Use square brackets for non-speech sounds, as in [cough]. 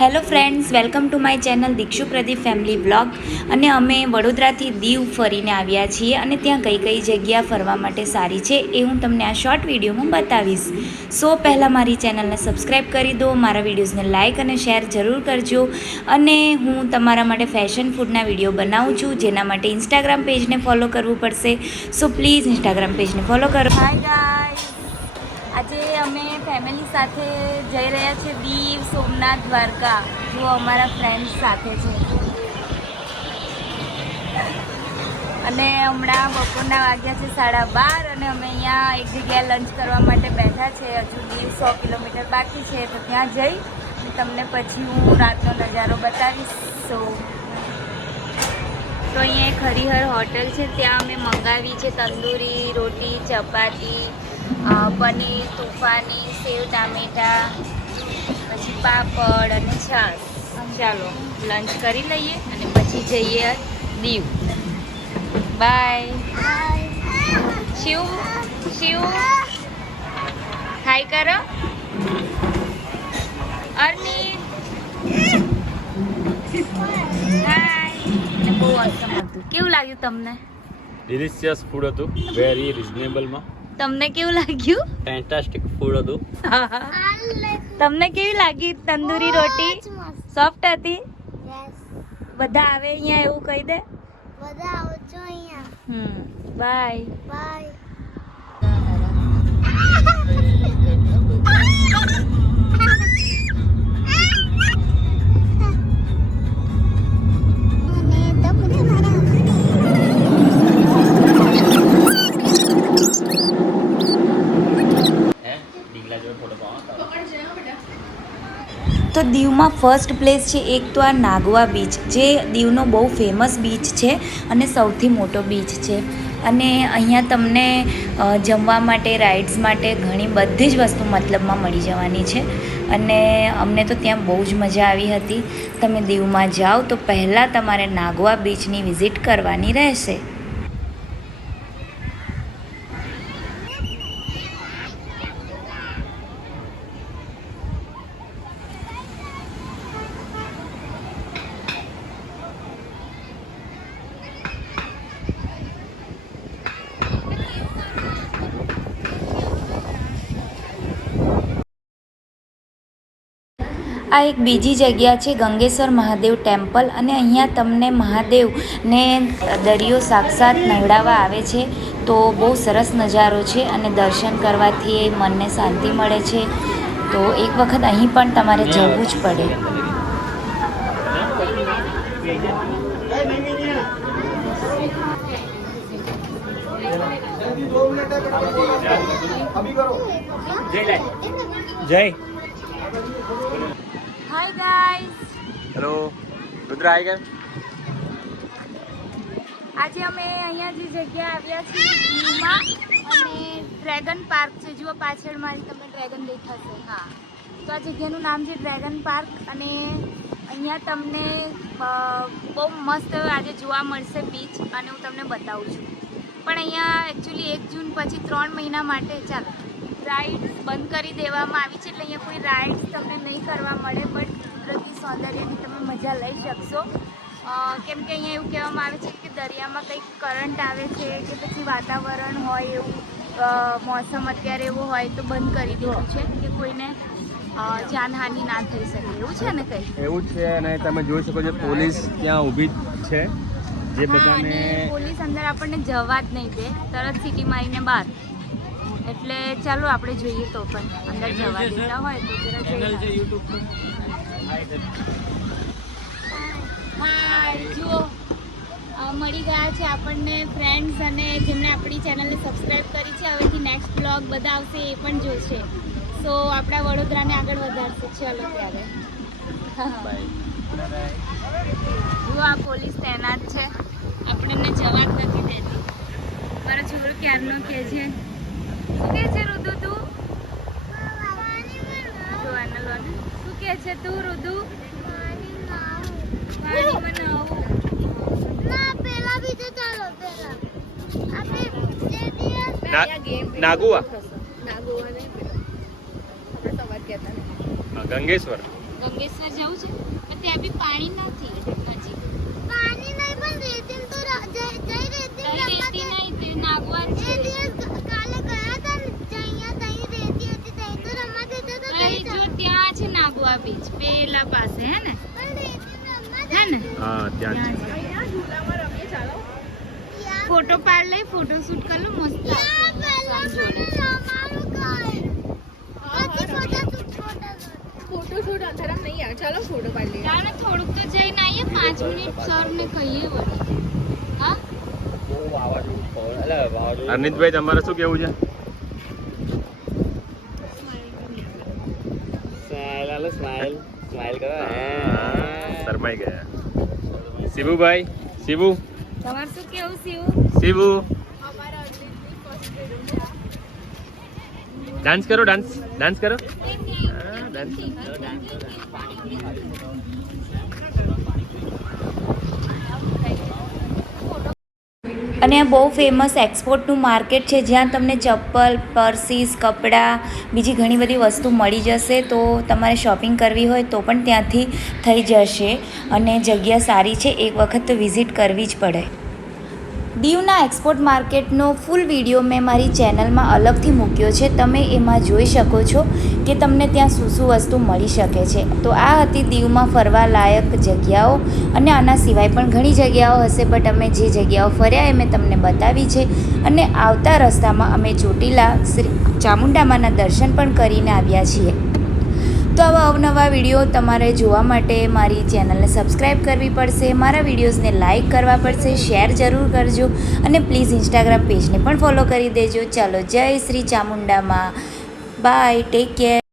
Hello friends, welcome to my channel Dikshu Pradeep family blog. અને અમે વડોદરાથી દીવ ફરીને આવ્યા છીએ અને ત્યાં કઈ કઈ જગ્યા ફરવા માટે સારી છે એ હું તમને આ શોર્ટ વિડીયોમાં બતાવીશ. સો પહેલાં મારી ચેનલને સબસ્ક્રાઈબ કરી દો, મારા વિડીયોઝને લાઇક અને શેર જરૂર કરજો. અને હું તમારા માટે ફેશન ફૂડના વીડિયો બનાવું છું, જેના માટે ઇન્સ્ટાગ્રામ પેજને ફોલો કરવું પડશે. સો પ્લીઝ ઇન્સ્ટાગ્રામ પેજને ફોલો કરો. હાય આજે અમે ફેમિલી સાથે જઈ રહ્યા છીએ દીવ, સોમનાથ, દ્વારકા. જો અમારા ફ્રેન્ડ્સ સાથે છે. અને હમણાં બપોરના વાગ્યા છે સાડા બાર અને અમે અહીંયા એક જગ્યાએ લંચ કરવા માટે બેઠા છે. હજુ દીવ સો કિલોમીટર બાકી છે, તો ત્યાં જઈ અને તમને પછી હું રાતનો નજારો બતાવીશ. સો તો અહીંયા એક હરિહર હોટલ છે. ત્યાં અમે મંગાવી છે તંદૂરી, રોટી, ચપાતી પનીર, તુફાની, સેવ, ટામેટા, પછી પાપડ અને છાશ. ચાલો લંચ કરી લઈએ અને પછી જઈએ દીવ. બાય શિવ શિવ હાય કરો અર્ની બહુ હતું. કેવું લાગ્યું તમને? ડિલિશિયસ ફૂડ હતું. વેરી રિઝનેબલમાં તમને કેવું લાગ્યું? ફેન્ટાસ્ટિક ફૂડ હતું. તમને કેવી લાગી તંદૂરી રોટી? સોફ્ટ હતી? બધા આવે અહીંયા એવું કહી દે? બધા આવજો અહીંયા. હમ બાય બાય [laughs] [laughs] દીવમાં ફર્સ્ટ પ્લેસ છે એક તો આ નાગવા બીચ, જે દીવનો બહુ ફેમસ બીચ છે અને સૌથી મોટો બીચ છે. અને અહીંયા તમને જમવા માટે રાઇડ્સ માટે ઘણી બધી જ વસ્તુ મતલબમાં મળી જવાની છે. અને અમને તો ત્યાં બહુ જ મજા આવી હતી. તમે દીવમાં જાઓ તો પહેલાં તમારે નાગવા બીચની વિઝિટ કરવાની રહેશે. આ એક બીજી જગ્યા છે ગંગેશ્વર મહાદેવ ટેમ્પલ અને અહીંયા તમને મહાદેવને દરિયો સાક્ષાત નવડાવવા આવે છે. તો બહુ સરસ નજારો છે અને દર્શન કરવાથી એ મનને શાંતિ મળે છે. તો એક વખત અહીં પણ તમારે જવું જ પડે. જય. હાય ગાઈસ હેલો રુદ્ર આવી ગયા આજે અમે અહીંયા જે જગ્યા આવ્યા છીએ દીવમાં અને ડ્રેગન પાર્ક છે. જુઓ પાછળ મારી તમને ડ્રેગન દેખાશે. હા. તો આ જગ્યાનું નામ છે ડ્રેગન પાર્ક અને અહીંયા તમને બહુ મસ્ત આજે જોવા મળશે બીચ અને હું તમને બતાવું છું. પણ અહીંયા એકચ્યુઅલી એક જૂન પછી ત્રણ મહિના માટે ચાલો. રાઇડ્સ બંધ કરી દેવામાં આવી છે. એટલે અહીંયા કોઈ રાઇડ્સ તમને નહીં કરવા મળે બટ કુદરતી સૌંદર્યની તમે મજા લઈ શકશો. કેમ કે અહીંયા એવું કહેવામાં આવે છે કે દરિયામાં કંઈક કરંટ આવે છે કે પછી વાતાવરણ હોય એવું મોસમ અત્યારે એવું હોય તો બંધ કરી દેવું છે કે કોઈને જાનહાનિ ના થઈ શકે. એવું છે ને કંઈ? એવું છે અને તમે જોઈ શકો છો પોલીસ ત્યાં ઊભી છે. જે બધાને પોલીસ અંદર આપણને જવા જ નહીં દે. તરત સિટી મારીને બહાર. એટલે ચાલો આપણે જોઈએ તો પણ અંદર જવા દેતા હોય તો જરા જોઈએ. હાય જુઓ. મળી ગયા છે આપણને ફ્રેન્ડ્સ અને જેમણે આપણી ચેનલને સબસ્ક્રાઈબ કરી છે. હવેથી નેક્સ્ટ બ્લોગ બધા આવશે એ પણ જોશે. સો આપણા વડોદરાને આગળ વધારશે. ચલો ત્યારે. જુઓ આ પોલીસ તૈનાત છે. આપણને જવાબ નથી દેતી. મારો છોકરો ક્યારનો કહે છે? શું છે રુદુ તું? શું છે તું રુદુ? પાણીમાં નાગુઆ. ગંગેશ્વર. ગંગેશ્વર જવું છે? પણ ત્યાં બી પાણી નથી પાણી નહીં પણ રેતીમ તો ર- જઈ જઈ રેતીમ કઈ રમવા રેતી ગયા. નહીં તે નાગવા જ એ છે દિવસ ગ- કાલે ગયા હતા ને જ્યાં તઈ રેતી હતી તઈ તો રમવા જતા તો કઈ તઈ જો જ- ત્યાં છે નાગવા બીચ પેલા પાસે હે ને હે ને હા ત્યાં ફોટો પાડ લઈ ફોટો શૂટ કર લો મસ્ત ફોટો શૂટ અંધારામ નહીં આવે ચાલો ફોટો પાડી લઈએ ચાલો થોડુંક તો જઈને આવીએ પાંચ મિનિટ સર ને કહીએ વળી હા અનિતભાઈ તમારે શું કેવું છે? હા, શરમાઈ ગયા શિવુભાઈ શિવુ તમારે શું કેવું શિવ શિવુ ડાન્સ કરો ડાન્સ ડાન્સ કરો હા, ડાન્સ અને આ બહુ ફેમસ એક્સપોર્ટનું માર્કેટ છે. જ્યાં તમને ચપ્પલ પર્સીસ કપડાં, બીજી ઘણી બધી વસ્તુ મળી જશે. તો તમારે શોપિંગ કરવી હોય તો પણ ત્યાંથી થઈ જશે. અને જગ્યા સારી છે. એક વખત તો વિઝિટ કરવી જ પડે. દીવના એક્સપોર્ટ માર્કેટનો ફૂલ વીડિયો મેં મારી ચેનલમાં અલગથી મૂક્યો છે. તમે એમાં જોઈ શકો છો. કે તમને ત્યાં શું શું વસ્તુ મળી શકે છે. તો આ હતી દીવમાં ફરવા લાયક જગ્યાઓ અને આના સિવાય પણ ઘણી જગ્યાઓ હશે બટ અમે જે જગ્યાઓ ફર્યા એ મેં તમને બતાવી છે. અને આવતા રસ્તામાં અમે ચોટીલા શ્રી ચામુંડામાના દર્શન પણ કરીને આવ્યા છીએ. તો આવા અવનવા વીડિયો તમારે જોવા માટે મારી ચેનલને સબસ્ક્રાઈબ કરવી પડશે, મારા વિડીયોઝને લાઇક કરવા પડશે, શેર જરૂર કરજો અને પ્લીઝ ઇન્સ્ટાગ્રામ પેજને પણ ફોલો કરી દેજો. ચાલો, જય શ્રી ચામુંડામાં. Bye take care